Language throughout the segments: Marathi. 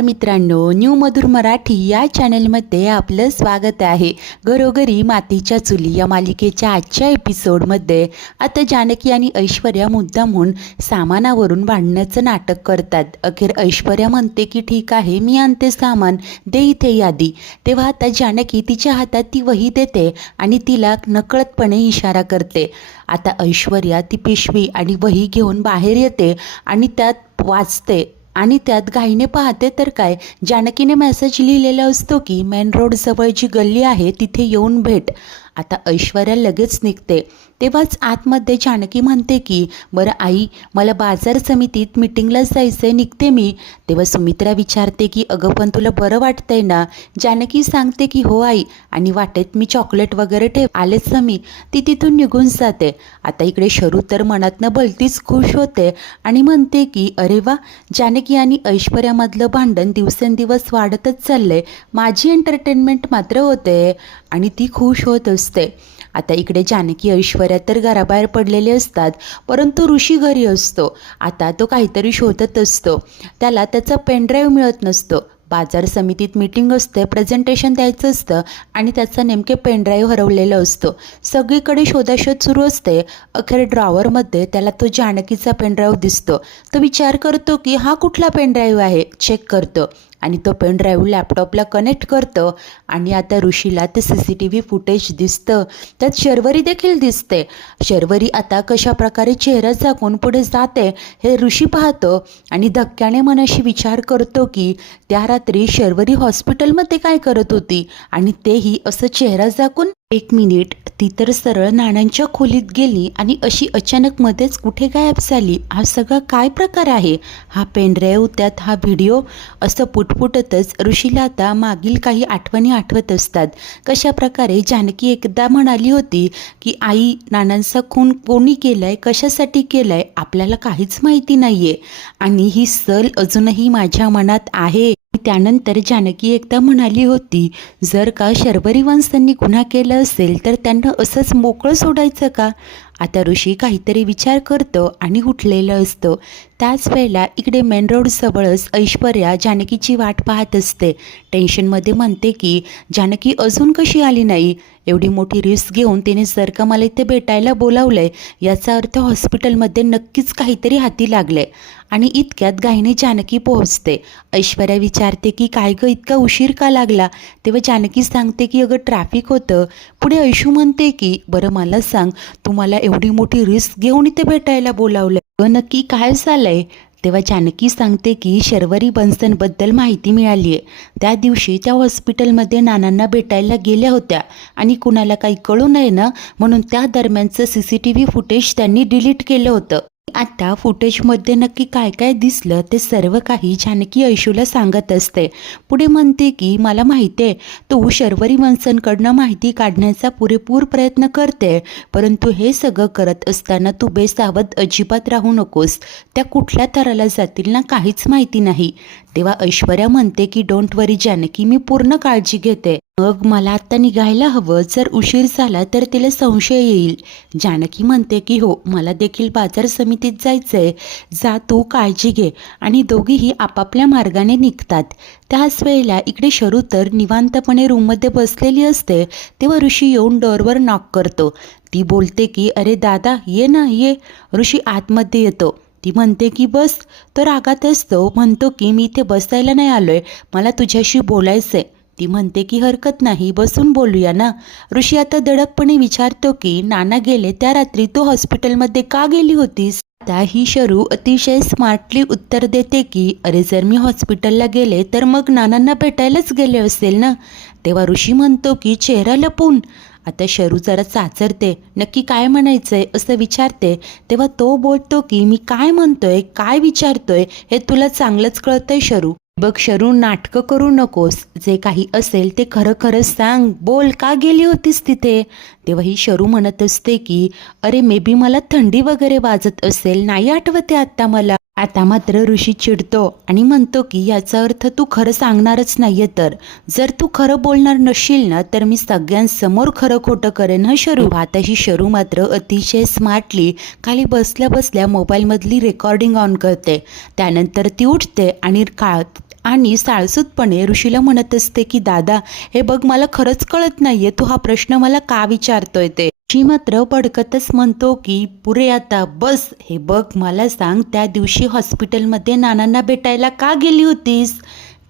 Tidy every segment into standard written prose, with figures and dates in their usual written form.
मित्रांनो, न्यू मधुर मराठी या चॅनलमध्ये आपलं स्वागत आहे। घरोघरी मातीच्या चुली या मालिकेच्या आजच्या एपिसोडमध्ये आता जानकी आणि ऐश्वर्या मुद्दामहून सामानावरून भांडण्याचं नाटक करतात। अखेर ऐश्वर्या म्हणते की ठीक आहे, मी आणते सामान, दे इथे यादी। तेव्हा आता जानकी तिच्या हातात ती वही देते आणि तिला नकळतपणे इशारा करते। आता ऐश्वर्या ती पिशवी आणि वही घेऊन बाहेर येते आणि त्यात वाचते आणि त्यात घाईने पाहते तर काय, जानकीने मेसेज लिहिलेला असतो की मेन रोड जवळ जी गल्ली आहे तिथे येऊन भेट। आता ऐश्वर्या लगेच निघते। तेव्हाच आतमध्ये जानकी म्हणते की बरं आई, मला बाजार समितीत मीटिंगला जायचंय, निघते मी। तेव्हा सुमित्रा विचारते की अगं पण तुला बरं वाटतंय ना? जानकी सांगते की हो आई, आणि वाटेत मी चॉकलेट वगैरे ठेव आलेच मी। ती तिथून निघून जाते। आता इकडे शरू तर मनातनं भलतीच खुश होते आणि म्हणते की अरे वा, जानकी आणि ऐश्वर्यामधलं भांडण दिवसेंदिवस वाढतच चाललंय, माझी एंटरटेनमेंट मात्र होते आणि ती खुश होत असते। आता इकडे जानकी ऐश्वर्या तर घराबाहेर पडलेले असतात, परंतु ऋषी घरी असतो। आता तो काहीतरी शोधत असतो, त्याला त्याचा पेनड्राईव्ह मिळत नसतो। बाजार समितीत मीटिंग असते, प्रेझेंटेशन द्यायचं असतं आणि त्याचा नेमके पेनड्राईव्ह हरवलेला असतो। सगळीकडे शोधाशोध सुरू असते। अखेर ड्रॉवरमध्ये त्याला तो जानकीचा पेनड्राईव्ह दिसतो। तो विचार करतो की हा कुठला पेनड्राईव्ह आहे, चेक करतो आणि तो पेनड्राईव्ह लॅपटॉपला कनेक्ट करतो आणि आता ऋषीला ते CCTV फुटेज दिसतं। त्यात शर्वरी देखील दिसते। शर्वरी आता कशा प्रकारे चेहरा झाकून पुढे जाते हे ऋषी पाहतो आणि धक्क्याने मनाशी विचार करतो की त्या रात्री शर्वरी हॉस्पिटलमध्ये काय करत होती आणि तेही असं चेहरा झाकून। एक मिनिट, ती तर सरळ नाण्यांच्या खोलीत गेली आणि अशी अचानक मध्येच कुठे गायब झाली? हा सगळा काय प्रकार आहे? हा पेनड्राईव्ह, त्यात हा व्हिडिओ, असं पुटपुटतच ऋषीला आता मागील काही आठवणी आठवत असतात। कशा प्रकारे जानकी एकदा म्हणाली होती की आई, नानांचा खून कोणी केलाय, कशासाठी केलाय आपल्याला काहीच माहिती नाहीये आणि ही सल अजूनही माझ्या मनात आहे। त्यानंतर जानकी एकदा म्हणाली होती, जर का शर्वरी वंशांनी गुन्हा केला असेल तर त्यांना असंच मोकळं सोडायचं का? आता ऋषी काहीतरी विचार करतो आणि उठलेलं असतो। त्याच वेळेला इकडे मेन रोड जवळच ऐश्वर्या जानकीची वाट पाहत असते। टेन्शनमध्ये म्हणते की जानकी अजून कशी आली नाही? एवढी मोठी रिस्क घेऊन तिने जर का मला इथे भेटायला बोलावलंय, याचा अर्थ हॉस्पिटलमध्ये नक्कीच काहीतरी हाती लागलंय। आणि इतक्यात घाईने जानकी पोहोचते। ऐश्वर्या विचारते की काय गं, इतका उशीर का लागला? तेव्हा जानकी सांगते की अगं ट्रॅफिक होतं। पुढे ऐशू म्हणते की बरं मला सांग, तू मला एवढी मोठी रिस्क घेऊन इथे भेटायला बोलावलंय, नक्की काय झालंय? तेव्हा जानकी सांगते की शर्वरी बन्सनबद्दल माहिती मिळाली आहे। त्या दिवशी त्या हॉस्पिटलमध्ये नानांना भेटायला गेल्या होत्या आणि कुणाला काही कळू नये ना म्हणून त्या दरम्यानचं CCTV फुटेज त्यांनी डिलीट केलं होतं। आता फुटेजमध्ये नक्की काय काय दिसलं ते सर्व काही जानकी ऐशूला सांगत असते। पुढे म्हणते की मला माहिती आहे, तू शर्वरी वंशनकडनं माहिती काढण्याचा पुरेपूर प्रयत्न करते, परंतु हे सगळं करत असताना तू बेसावध अजिबात राहू नकोस। त्या कुठल्या थराला जातील ना काहीच माहिती नाही। तेव्हा ऐश्वर्या म्हणते की डोंट वरी जानकी, मी पूर्ण काळजी घेते। मग मला आत्ता निघायला हवं, जर उशीर झाला तर तिला संशय येईल। जानकी म्हणते की हो, मला देखील बाजार समितीत जायचंय, जा तू काळजी घे, आणि दोघीही आपापल्या मार्गाने निघतात। त्याच वेळेला इकडे शरू तर निवांतपणे रूममध्ये बसलेली असते। तेव्हा ऋषी येऊन डोअरवर नॉक करतो। ती बोलते की अरे दादा, ये ना ये। ऋषी आतमध्ये येतो। ती म्हणते की बस। तो रागात असतो, म्हणतो की मी इथे बसायला नाही आलोय, मला तुझ्याशी बोलायचंय। ती म्हणते की हरकत नाही, बसून बोलूया ना। ऋषी आता धडकपणे विचारतो की नाना गेले त्या रात्री तू हॉस्पिटलमध्ये का गेली होतीस? आता ही शरू अतिशय स्मार्टली उत्तर देते की अरे जर मी हॉस्पिटलला गेले तर मग नानांना भेटायलाच गेले असेल ना। तेव्हा ऋषी म्हणतो की चेहरा लपून। आता शरू जरा चाचरते, नक्की काय म्हणायचंय असं विचारते। तेव्हा तो बोलतो की मी काय म्हणतोय, काय विचारतोय हे तुला चांगलंच कळतंय शरू। बघ शरू, नाटकं करू नकोस, जे काही असेल ते खरं खरं सांग, बोल, का गेली होतीस तिथे? तेव्हा ही शरू म्हणत असते की अरे मे बी मला थंडी वगैरे वाजत असेल, नाही आठवते आत्ता मला। आता मात्र ऋषी चिडतो आणि म्हणतो की याचा अर्थ तू खरं सांगणारच नाहीये, तर जर तू खरं बोलणार नशील ना तर मी सगळ्यांसमोर खरं खोटं करेन हं शरू। आता ही शरू मात्र अतिशय स्मार्टली खाली बसल्या बसल्या मोबाईलमधली रेकॉर्डिंग ऑन करते। त्यानंतर ती उठते आणि आणि साळसूतपणे ऋषीला म्हणत असते की दादा, हे बघ, मला खरंच कळत नाहीये तू हा प्रश्न मला का विचारतोय ते. ऋषी मात्र भडकतच म्हणतो की पुरे आता बस, हे बघ मला सांग, त्या दिवशी हॉस्पिटलमध्ये नानांना भेटायला का गेली होतीस?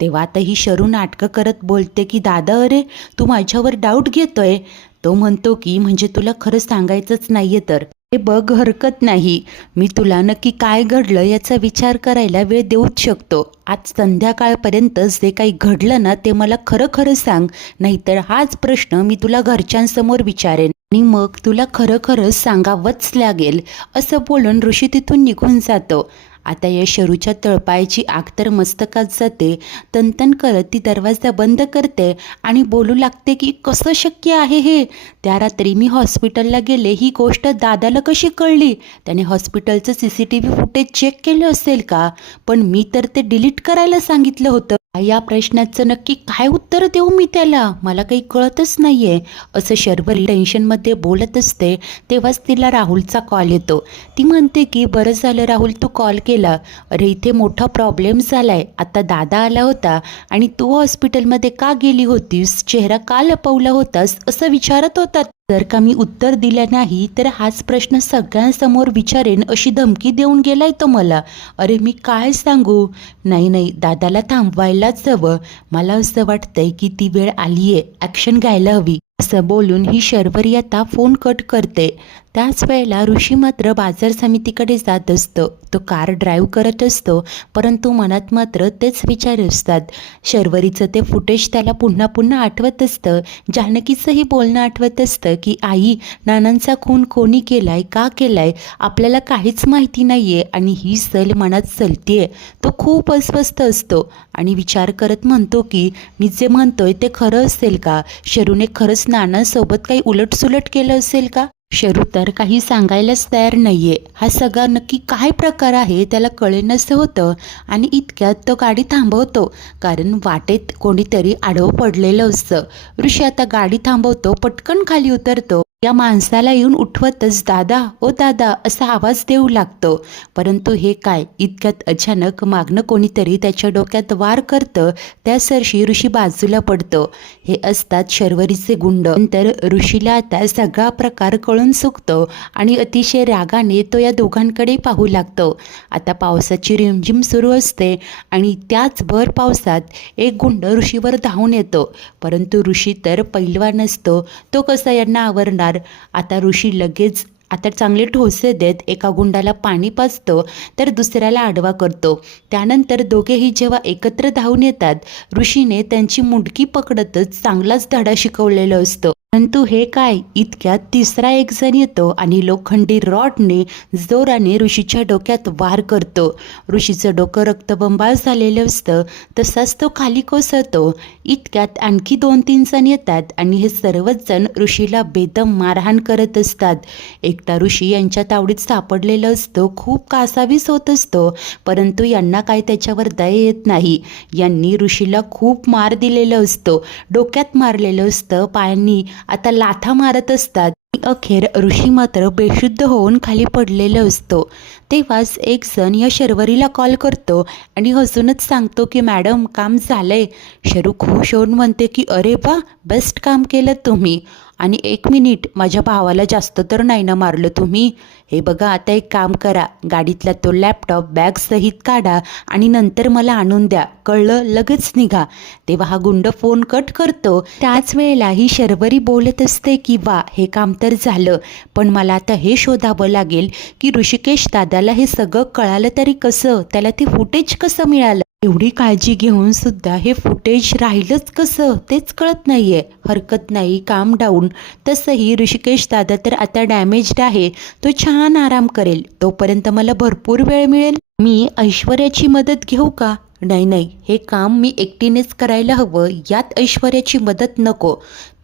तेव्हा आता ही शरू नाटकं करत बोलते की दादा, अरे तू माझ्यावर डाऊट घेतोय. तो म्हणतो की म्हणजे तुला खरं सांगायचंच नाहीये तर हे बघ, हरकत नाही, मी तुला नक्की काय घडलं याचा विचार करायला वेळ देऊच शकतो. आज संध्याकाळपर्यंत जे काही घडलं ना ते मला खरं खरं सांग, नाहीतर हाच प्रश्न मी तुला घरच्यांसमोर विचारेन आणि मग तुला खरं खरंच सांगावंच लागेल. असं बोलून ऋषी तिथून निघून जातो. आता या शरूच्या तळपायाची आग तर मस्तकात जाते. तनतन करत ती दरवाजा बंद करते आणि बोलू लागते की कसं शक्य आहे हे? त्या रात्री मी हॉस्पिटलला गेले ही गोष्ट दादाला कशी कळली? त्याने हॉस्पिटलचं CCTV फुटेज चेक केलं असेल का? पण मी तर ते डिलीट करायला सांगितलं होतं. या प्रश्नाचं नक्की काय उत्तर देऊ मी त्याला? मला काही कळतच नाहीये. असं शर्वरी टेन्शनमध्ये बोलत असते तेव्हाच तिला राहुलचा कॉल येतो. ती म्हणते की बरं झालं राहुल तू कॉल केला. अरे इथे मोठा प्रॉब्लेम झालाय. आता दादा आला होता आणि तू हॉस्पिटलमध्ये का गेली होतीस, चेहरा का लपवला होतास असं विचारत होता. जर का मी उत्तर दिलं नाही तर हाच प्रश्न सगळ्यांसमोर विचारेन अशी धमकी देऊन गेलाय तो मला. अरे मी काय सांगू? नाही, दादाला थांबवायलाच हवं. मला असं वाटतंय की ती वेळ आलीये, ॲक्शन घ्यायला हवी. असं बोलून ही शर्वरी आता फोन कट करते. त्याच वेळेला ऋषी मात्र बाजार समितीकडे जात असतो. तो कार ड्राईव्ह करत असतो, परंतु मनात मात्र तेच विचार असतात. शर्वरीचं ते फुटेज त्याला पुन्हा पुन्हा आठवत असतं. जानकीचंही बोलणं आठवत असतं की आई, नानांचा खून कोणी केलाय, का केलाय, आपल्याला काहीच माहिती नाहीये आणि ही सल मनात चलतीये. तो खूप अस्वस्थ असतो आणि विचार करत म्हणतो की मी जे म्हणतोय ते खरं असेल का? शरूने खरंच नानांसोबत काही उलटसुलट केलं असेल का? शरू तर काही सांगायलाच तयार नाहीये. हा सगळा नक्की काय प्रकार आहे त्याला कळेनसं होतं आणि इतक्यात तो गाडी थांबवतो, कारण वाटेत कोणीतरी आडवं पडलेलं असतं. ऋषी आता गाडी थांबवतो, पटकन खाली उतरतो. या माणसाला येऊन उठवतच दादा, ओ दादा असा आवाज देऊ लागतो. परंतु हे काय, इतक्यात अचानक मागणं कोणीतरी त्याच्या डोक्यात वार करतं. त्या सरशी ऋषी बाजूला पडतो. हे असतात शर्वरीचे गुंड. नंतर ऋषीला आता सगळा प्रकार कळून चुकतो आणि अतिशय रागाने तो या दोघांकडे पाहू लागतो. आता पावसाची रिमझिम सुरू असते आणि त्याच भर पावसात एक गुंड ऋषीवर धावून येतो. परंतु ऋषी तर पैलवान असतो, तो कसा यांना आवरणार? आता ऋषी लगेच आता चांगले ठोसे देत एका गुंडाला पाणी पाजतो तर दुसऱ्याला आडवा करतो. त्यानंतर दोघेही जेव्हा एकत्र धावून येतात, ऋषीने त्यांची मुंडकी पकडतच चांगलाच धडा शिकवलेला असतो. परंतु हे काय, इतक्यात तिसरा एक जण येतो आणि लोखंडी रॉडने जोराने ऋषीच्या डोक्यात वार करतो. ऋषीचं डोकं रक्तबंबाळ झालेलं असतं, तसाच तो खाली कोसळतो. इतक्यात आणखी 2-3 जण येतात आणि हे सर्वच जण ऋषीला बेदम मारहाण करत असतात. एकटा ऋषी यांच्या तावडीत सापडलेलं असतो. खूप कासावीस होत असतो, परंतु यांना काही त्याच्यावर दया येत नाही. यांनी ऋषीला खूप मार दिलेला असतो, डोक्यात मारलेलं असतं, पायांनी आता लाथा मारत असतात. अखेर ऋषी मात्र बेशुद्ध होऊन खाली पडलेलं असतो. तेव्हाच एक जण या शर्वरीला कॉल करतो आणि हसूनच सांगतो की मॅडम काम झालंय. शरू खुश होऊन म्हणते की अरे वा, बेस्ट काम केलं तुम्ही. आणि 1 मिनिट, माझ्या भावाला जास्त तर नाही ना मारलं तुम्ही? हे बघा, आता एक काम करा, गाडीतला तो लॅपटॉप बॅग सहित काढा आणि नंतर मला आणून द्या, कळलं? लगेच निघा. तेव्हा हा गुंड फोन कट करतो. त्याच वेळेला ही शर्वरी बोलत असते की वा, हे काम तर झालं, पण मला आता हे शोधावं लागेल की ऋषिकेश दादाला हे सगळं कळालं तरी कसं, त्याला ते फुटेज कसं मिळालं? एवढी काळजी घेऊन सुद्धा हे फुटेज राहिलंच कसं तेच कळत नाहीये. हरकत नाही, काम डाऊन. तसंही ऋषिकेश दादा तर आता डॅमेज्ड आहे, तो छान आराम करेल, तोपर्यंत मला भरपूर वेळ मिळेल. मी ऐश्वर्याची मदत घेऊ का? नाही, हे काम मी एकटीनेच करायला हवं, यात ऐश्वर्याची मदत नको.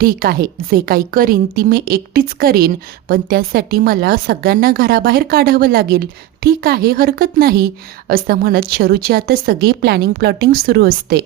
ठीक आहे, जे काही करीन ती मी एकटीच करीन, पण त्यासाठी मला सगळ्यांना घराबाहेर काढावं लागेल. ठीक आहे, हरकत नाही. असं म्हणत शरूची आता सगळी प्लॅनिंग प्लॉटिंग सुरू असते.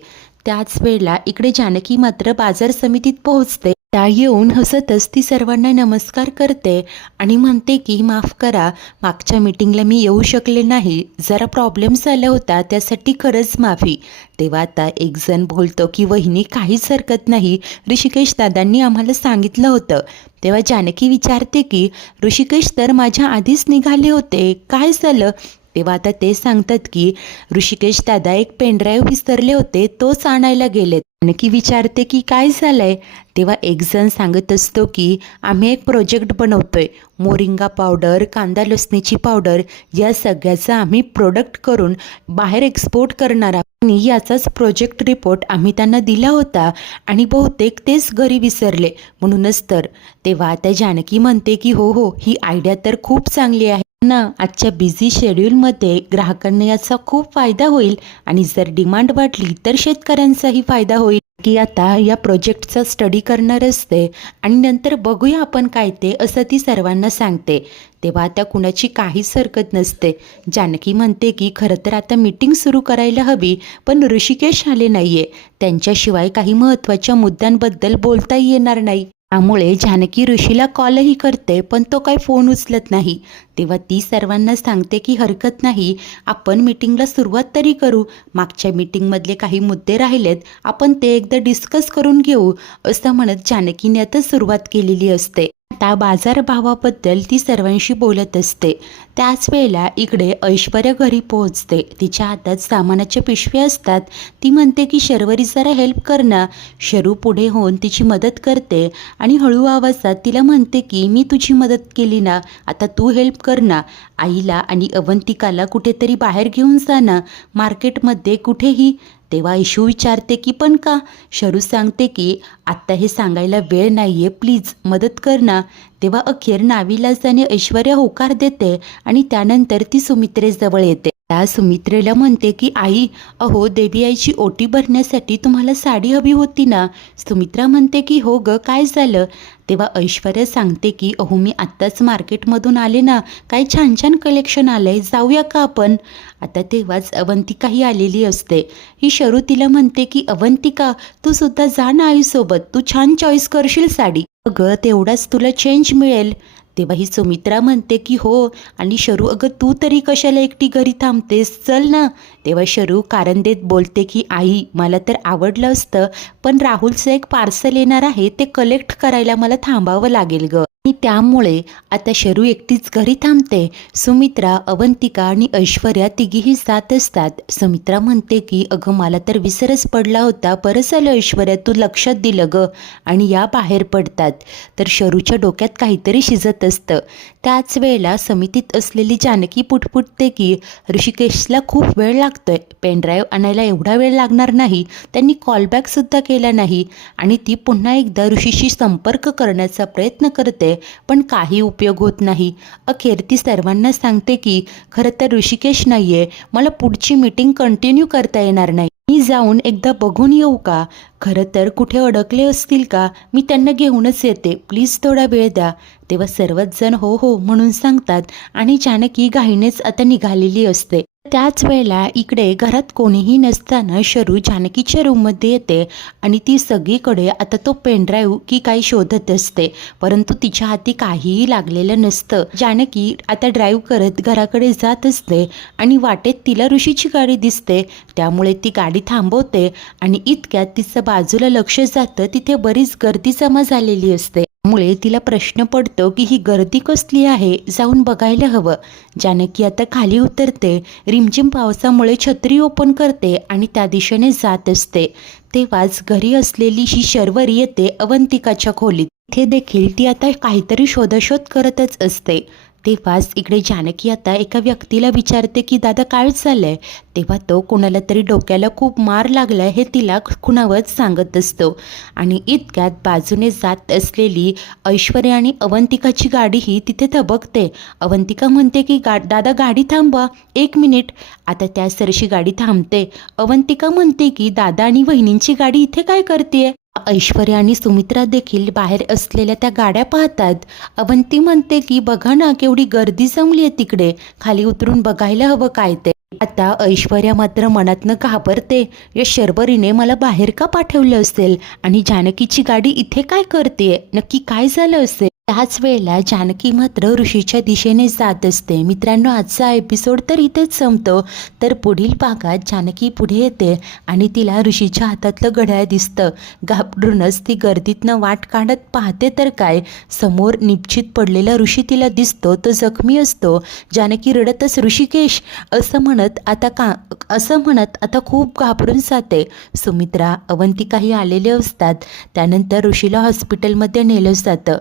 त्याच वेळेला इकडे जानकी मात्र बाजार समितीत पोहोचते. त्या येऊन हसतच ती सर्वांना नमस्कार करते आणि म्हणते की माफ करा, मागच्या मीटिंगला मी येऊ शकले नाही, जरा प्रॉब्लेम्स आला होता, त्यासाठी खरंच माफी. तेव्हा आता एक जण बोलतो की वहिनी काहीच हरकत नाही, ऋषिकेश दादांनी आम्हाला सांगितलं होतं. तेव्हा जानकी विचारते की ऋषिकेश तर माझ्या आधीच निघाले होते, काय झालं? तेव्हा आता ते सांगतात की ऋषिकेश दादा एक पेनड्राईव्ह विसरले होते, तोच आणायला गेलेत. जानकी विचारते की काय झालंय? तेव्हा एक जण सांगत असतो की आम्ही एक प्रोजेक्ट बनवतोय, मोरिंगा पावडर, कांदा लसणीची पावडर, या सगळ्याचा आम्ही प्रोडक्ट करून बाहेर एक्सपोर्ट करणार आहोत. आणि याचाच प्रोजेक्ट रिपोर्ट आम्ही त्यांना दिला होता आणि बहुतेक तेच घरी विसरले, म्हणूनच तर. तेव्हा आता जानकी म्हणते की हो हो, ही आयडिया तर खूप चांगली आहे ना, आजच्या बिझी शेड्यूलमध्ये ग्राहकांना याचा खूप फायदा होईल आणि जर डिमांड वाढली तर शेतकऱ्यांचाही फायदा होईल. की आता या प्रोजेक्टचा स्टडी करणार असते आणि नंतर बघूया आपण काय ते, असं ती सर्वांना सांगते. तेव्हा आता कुणाची काहीच हरकत नसते. जानकी म्हणते की खरं तर आता मीटिंग सुरू करायला हवी, पण ऋषिकेश आले नाहीये, त्यांच्याशिवाय काही महत्त्वाच्या मुद्द्यांबद्दल बोलता येणार नाही. त्यामुळे जानकी ऋषीला कॉलही करते, पण तो काही फोन उचलत नाही. तेव्हा ती सर्वांना सांगते की हरकत नाही, आपण मीटिंगला सुरुवात तरी करू, मागच्या मीटिंगमधले काही मुद्दे राहिलेत, आपण ते एकदा डिस्कस करून घेऊ, असं म्हणत जानकीने आता सुरुवात केलेली असते. आता बाजारभावाबद्दल ती सर्वांशी बोलत असते. त्याच वेळेला इकडे ऐश्वर्या घरी पोहोचते. तिच्या हातात सामानाच्या पिशव्या असतात. ती म्हणते की शर्वरी जरा हेल्प कर ना. शरू पुढे होऊन तिची मदत करते आणि हळू आवाजात तिला म्हणते की मी तुझी मदत केली ना, आता तू हेल्प कर ना. आईला आणि अवंतिकाला कुठेतरी बाहेर घेऊन जा ना, मार्केटमध्ये कुठेही. तेव्हा इशू विचारते की पण का? शरू सांगते की आत्ता हे सांगायला वेळ नाही आहे, प्लीज मदत कर ना. तेव्हा अखेर नाविलाजाने ऐश्वर्या होकार देते आणि त्यानंतर ती सुमित्रेजवळ येते. त्या सुमित्रेला म्हणते की आई, अहो देवी आईची ओटी भरण्यासाठी तुम्हाला साडी हवी होती ना. सुमित्रा म्हणते की हो ग, काय झालं? तेव्हा ऐश्वर्या सांगते की अहो मी आत्ताच मार्केटमधून आले ना, काय छान छान कलेक्शन आलंय, जाऊया का आपण? आता तेव्हाच अवंतिकाही आलेली असते. ही शरू तिला म्हणते की अवंतिका, तू सुद्धा जा ना आईसोबत, तू छान चॉईस करशील साडी, अगं तेवढाच तुला चेंज मिळेल. तेव्हा ही सुमित्रा म्हणते की हो, आणि शरू अगं तू तरी कशाला एकटी घरी थांबतेस, चल ना. तेव्हा शरू कारण देत बोलते की आई, मला तर आवडलं असतं, पण राहुलचं एक पार्सल येणार आहे, ते कलेक्ट करायला मला थांबावं लागेल ग. आणि त्यामुळे आता शरू एकटीच घरी थांबते. सुमित्रा, अवंतिका आणि ऐश्वर्या तिघीही जात असतात. सुमित्रा म्हणते की अगं मला तर विसरच पडला होता, बरं झालं ऐश्वर्या तू लक्षात दिलं ग. आणि या बाहेर पडतात. तर शरूच्या डोक्यात काहीतरी शिजत असतं. त्याच वेळेला समितीत असलेली जानकी पुटपुटते की ऋषिकेशला खूप वेळ लागतोय, पेनड्राईव्ह आणायला एवढा वेळ लागणार नाही, त्यांनी कॉलबॅकसुद्धा केला नाही. आणि ती पुन्हा एकदा ऋषीशी संपर्क करण्याचा प्रयत्न करते, पण काही उपयोग होत नाही. अखेर ती सर्वांना सांगते की खरं तर ऋषिकेश नाहीये, मला पुढची मीटिंग कंटिन्यू करता येणार नाही, मी जाऊन एकदा बघून येऊ का? खरं तर कुठे अडकले असतील का, मी त्यांना घेऊनच येते, प्लीज थोडा वेळ द्या. तेव्हा सर्वच जण हो हो म्हणून सांगतात आणि जानकी घाईनेच आता निघालेली असते. त्याच वेळेला इकडे घरात कोणीही नसताना शरू जानकीच्या रूममध्ये येते आणि ती सगळीकडे आता तो पेनड्राईव्ह की काही शोधत असते, परंतु तिच्या हाती काहीही लागलेलं नसतं. जानकी आता ड्राईव्ह करत घराकडे जात असते आणि वाटेत तिला ऋषीची गाडी दिसते, त्यामुळे ती गाडी थांबवते आणि इतक्यात तिचं बाजूला लक्ष जातं, तिथे बरीच गर्दी जमा झालेली असते. त्यामुळे तिला प्रश्न पडतो की ही गर्दी कसली आहे, जाऊन बघायला हवं. जानकी आता खाली उतरते, रिमझिम पावसामुळे छत्री ओपन करते आणि त्या दिशेने जात असते. तेव्हाच घरी असलेली ही शर्वरी येते अवंतिकाच्या खोलीत. इथे देखील ती आता काहीतरी शोधाशोध करतच असते. तेव्हाच इकडे जानकी आता एका व्यक्तीला विचारते की दादा काय झालंय? तेव्हा तो कोणाला तरी डोक्याला खूप मार लागलाय हे तिला खुणावत सांगत असतो. आणि इतक्यात बाजूने जात असलेली ऐश्वर्या आणि अवंतिकाची गाडीही तिथे थबकते. अवंतिका म्हणते की दादा गाडी थांबवा, 1 मिनिट. आता त्या सरशी गाडी थांबते. अवंतिका म्हणते की दादा आणि वहिनींची गाडी इथे काय करतेय? ऐश्वर्या आणि सुमित्रा देखील बाहेर असलेल्या त्या गाड्या पाहतात. अवंती म्हणते की बघा ना केवढी गर्दी जमली आहे तिकडे, खाली उतरून बघायला हवं काय ते. आता ऐश्वर्या मात्र मनातनं घाबरते. या शर्वरीने मला बाहेर का पाठवलं असेल आणि जानकीची गाडी इथे काय करते, नक्की काय झालं असेल. त्याच वेळेला जानकी मात्र ऋषीच्या दिशेने जात असते. मित्रांनो, आजचा एपिसोड तर इथेच संपतो. तर पुढील भागात जानकी पुढे येते आणि तिला ऋषीच्या हातातलं घड्याळ दिसतं. घाबरूनच ती गर्दीतनं वाट काढत पाहते तर काय, समोर निश्चित पडलेला ऋषी तिला दिसतो. तो जखमी असतो. जानकी रडतच ऋषिकेश असं म्हणत आता खूप घाबरून जाते. सुमित्रा, अवंतिकाही आलेले असतात. त्यानंतर ऋषीला हॉस्पिटलमध्ये नेलं जातं.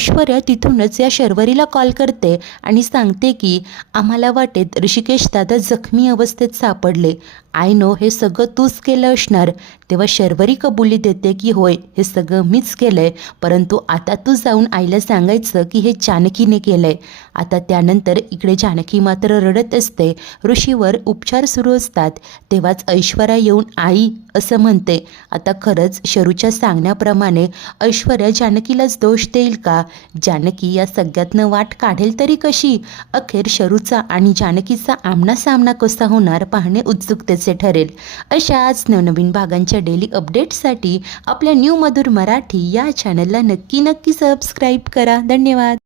ऐश्वर्या तिथूनच या शर्वरीला कॉल करते आणि सांगते की आम्हाला वाटेत ऋषिकेश दादा जखमी अवस्थेत सापडले. आय नो हे सगळं तूच केलं असणार. तेव्हा शर्वरी कबुली देते की होय, हे सगळं मीच केलंय, परंतु आता तू जाऊन आईला सांगायचं की हे जानकीने केलंय. आता त्यानंतर इकडे जानकी मात्र रडत असते. ऋषीवर उपचार सुरू असतात. तेव्हाच ऐश्वर्या येऊन आई असं म्हणते. आता खरंच शरूच्या सांगण्याप्रमाणे ऐश्वर्या जानकीलाच दोष देईल का? जानकी या सगळ्यातनं वाट काढेल तरी कशी? अखेर शरूचा आणि जानकीचा आमनासामना कसा होणार पाहणे उत्सुकतेचे ठरेल. अशाच नवनवीन भागांच्या डेली अपडेट्ससाठी आपल्या न्यू मधुर मराठी या चॅनलला नक्की सबस्क्राईब करा. धन्यवाद.